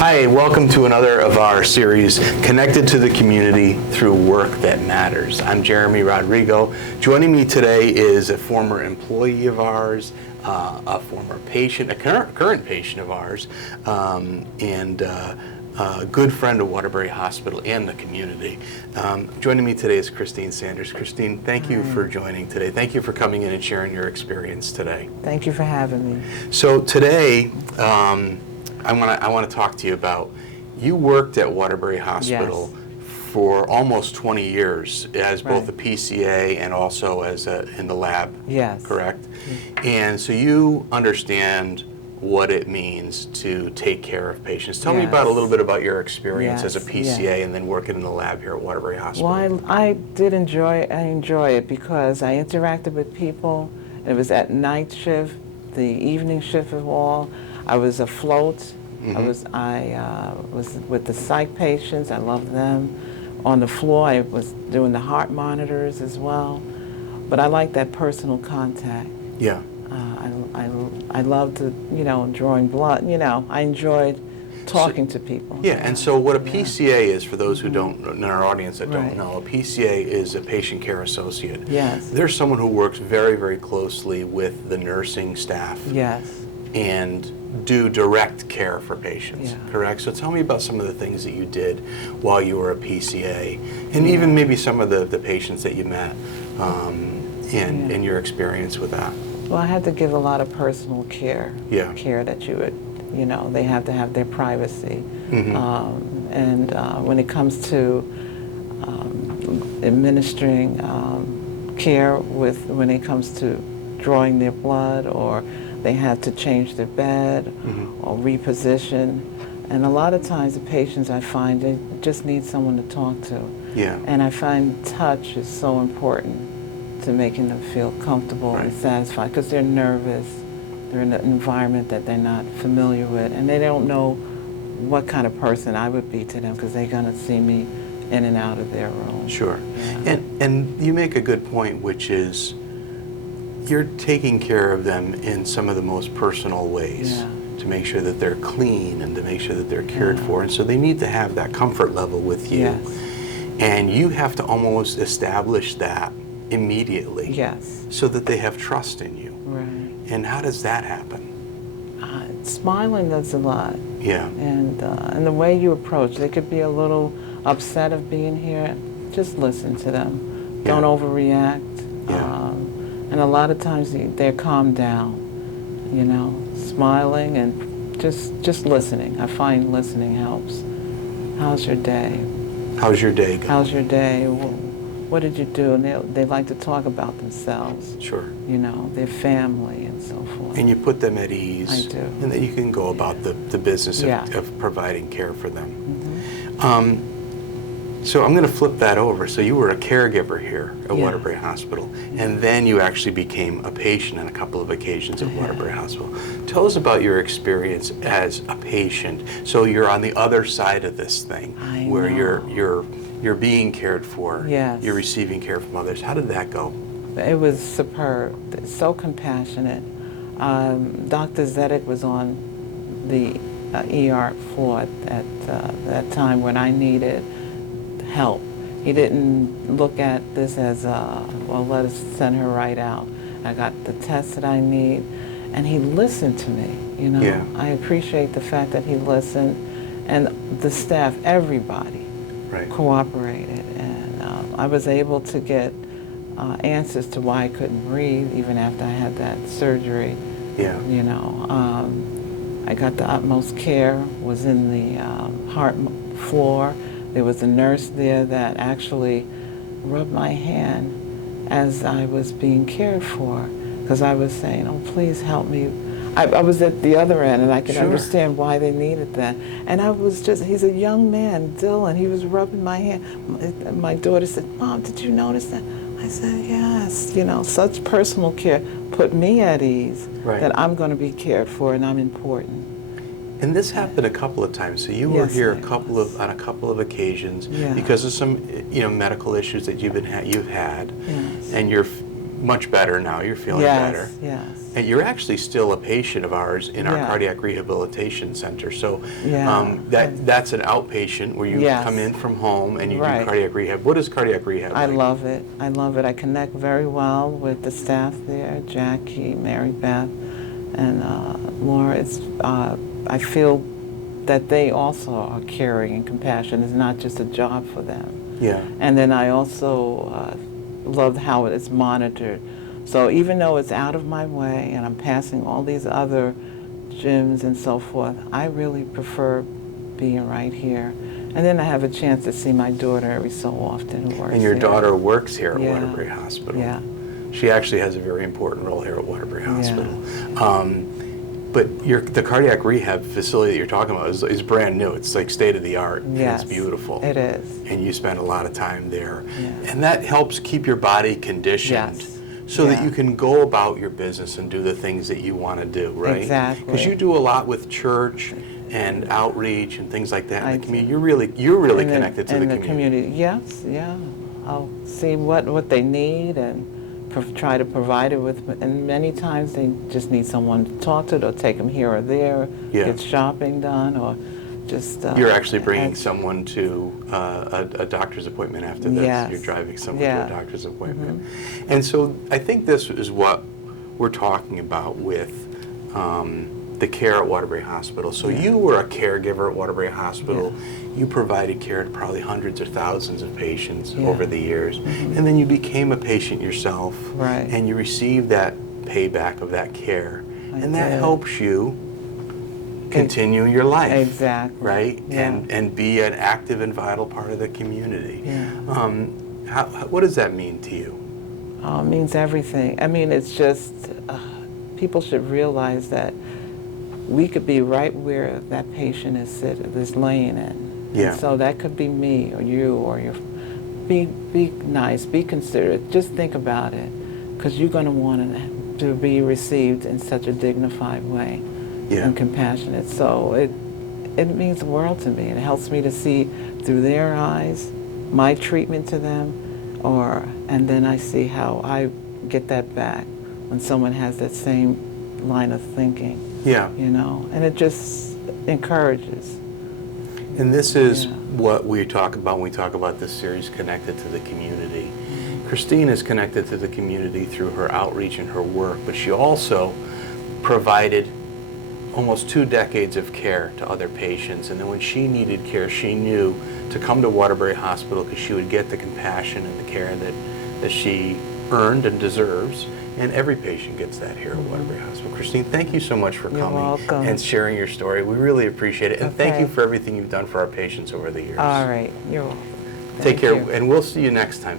Hi, welcome to another of our series, Connected to the Community Through Work That Matters. I'm Jeremy Rodrigo. Joining me today is a former employee of ours, a former patient, a current patient of ours, and a good friend of Waterbury Hospital and the community. Joining me today is Christine Sanders. Christine, thank you for joining today. Thank you for coming in and sharing your experience today. Thank you for having me. So today, I want to talk to you about, you worked at Waterbury Hospital for almost 20 years as both a PCA and also as in the lab, correct? And so you understand what it means to take care of patients. Tell me about a little bit about your experience as a PCA and then working in the lab here at Waterbury Hospital. Well, I did enjoy it because I interacted with people. It was at night shift, the evening shift of all. I was afloat. I was with the psych patients. I loved them. On the floor, I was doing the heart monitors as well. But I like that personal contact. Yeah. I loved, drawing blood. I enjoyed talking to people. Yeah, and so what a PCA is, for those who don't, in our audience that don't know, a PCA is a patient care associate. Yes. There's someone who works very, very closely with the nursing staff. Yes. And do direct care for patients, correct? So tell me about some of the things that you did while you were a PCA, and even maybe some of the patients that you met, and your experience with that. Well, I had to give a lot of personal care. Care that you would, they have to have their privacy. And when it comes to administering care when it comes to drawing their blood, or they have to change their bed or reposition. And a lot of times the patients, I find, they just need someone to talk to. And I find touch is so important to making them feel comfortable and satisfied, because they're nervous. They're in an environment that they're not familiar with, and they don't know what kind of person I would be to them, because they're going to see me in and out of their room. Sure. And you make a good point, which is you're taking care of them in some of the most personal ways to make sure that they're clean and to make sure that they're cared for. And so they need to have that comfort level with you. And you have to almost establish that immediately so that they have trust in you. And how does that happen? Smiling does a lot. And the way you approach, they could be a little upset of being here. Just listen to them. Don't overreact. And a lot of times they're calmed down, smiling and just listening. I find listening helps. How's your day? How's your day going? How's your day? What did you do? And they like to talk about themselves. Their family and so forth. And you put them at ease. I do. And then you can go about the business of providing care for them. So I'm going to flip that over. So you were a caregiver here at Waterbury Hospital, and then you actually became a patient on a couple of occasions at Waterbury Hospital. Tell us about your experience as a patient. So you're on the other side of this thing, where you're being cared for. You're receiving care from others. How did that go? It was superb. So compassionate. Dr. Zedek was on the ER floor at that time when I needed help. He didn't look at this as, well, let us send her right out. I got the tests that I need, and he listened to me, I appreciate the fact that he listened, and the staff, everybody, cooperated, and I was able to get answers to why I couldn't breathe even after I had that surgery. I got the utmost care, was in the heart floor. There was a nurse there that actually rubbed my hand as I was being cared for, because I was saying, oh, please help me. I was at the other end, and I could understand why they needed that. And I was he's a young man, Dylan, he was rubbing my hand. My daughter said, Mom, did you notice that? I said, yes. Such personal care put me at ease that I'm going to be cared for and I'm important. And this happened a couple of times. So you were here on a couple of occasions because of some medical issues that you've had, and you're much better now. You're feeling better. Yes. And you're actually still a patient of ours in our Yeah. cardiac rehabilitation center. So Yeah. that's an outpatient where you Yes. come in from home and you Right. do cardiac rehab. What is cardiac rehab I like? love it. I love it. I connect very well with the staff there, Jackie, Mary Beth, and Laura. I feel that they also are caring and compassionate. It's not just a job for them. Yeah. And then I also love how it's monitored. So even though it's out of my way and I'm passing all these other gyms and so forth, I really prefer being right here. And then I have a chance to see my daughter every so often who works And your there. daughter works here at Yeah. Waterbury Hospital. Yeah. She actually has a very important role here at Waterbury Yeah. Hospital. But the cardiac rehab facility that you're talking about is brand new. It's like state of the art. Yes, And it's beautiful. it is. And you spend a lot of time there. Yeah. And that helps keep your body conditioned. Yes. So that Yeah. you can go about your business and do the things that you want to do, right? Exactly. Because you do a lot with church and outreach and things like that in I the do. community. You're really And connected to the community. Yes, yeah. I'll see what they need and try to provide it with. And many times they just need someone to talk to. They'll take them here or there, Yeah. get shopping done, or just. You're actually bringing and- someone to a doctor's appointment after this. Yes. You're driving someone Yeah. to a doctor's appointment. And so I think this is what we're talking about with the care at Waterbury Hospital. So you were a caregiver at Waterbury Hospital. You provided care to probably hundreds or thousands of patients Yeah. over the years. And then you became a patient yourself. Right. And you received that payback of that care. I And that did. helps you continue your life. Exactly. Right? Yeah. And be an active and vital part of the community. Yeah. What does that mean to you? It means everything. I mean, it's just, people should realize that we could be right where that patient is laying in. Yeah. And so that could be me or you or your, be nice, be considerate, just think about it, because you're going to want to be received in such a dignified way and compassionate. So it means the world to me. It helps me to see through their eyes my treatment to them, and then I see how I get that back when someone has that same line of thinking. Yeah. You know, and it just encourages. And this is Yeah. what we talk about when we talk about this series, Connected to the Community. Christine is connected to the community through her outreach and her work, but she also provided almost 2 decades of care to other patients. And then when she needed care, she knew to come to Waterbury Hospital because she would get the compassion and the care that she earned and deserves. And every patient gets that here at Waterbury Hospital. Christine, thank you so much for You're coming welcome. and sharing your story. We really appreciate it. And thank Okay. you for everything you've done for our patients over the years. All right, you're welcome. Take Thank care, you. and we'll see you next time.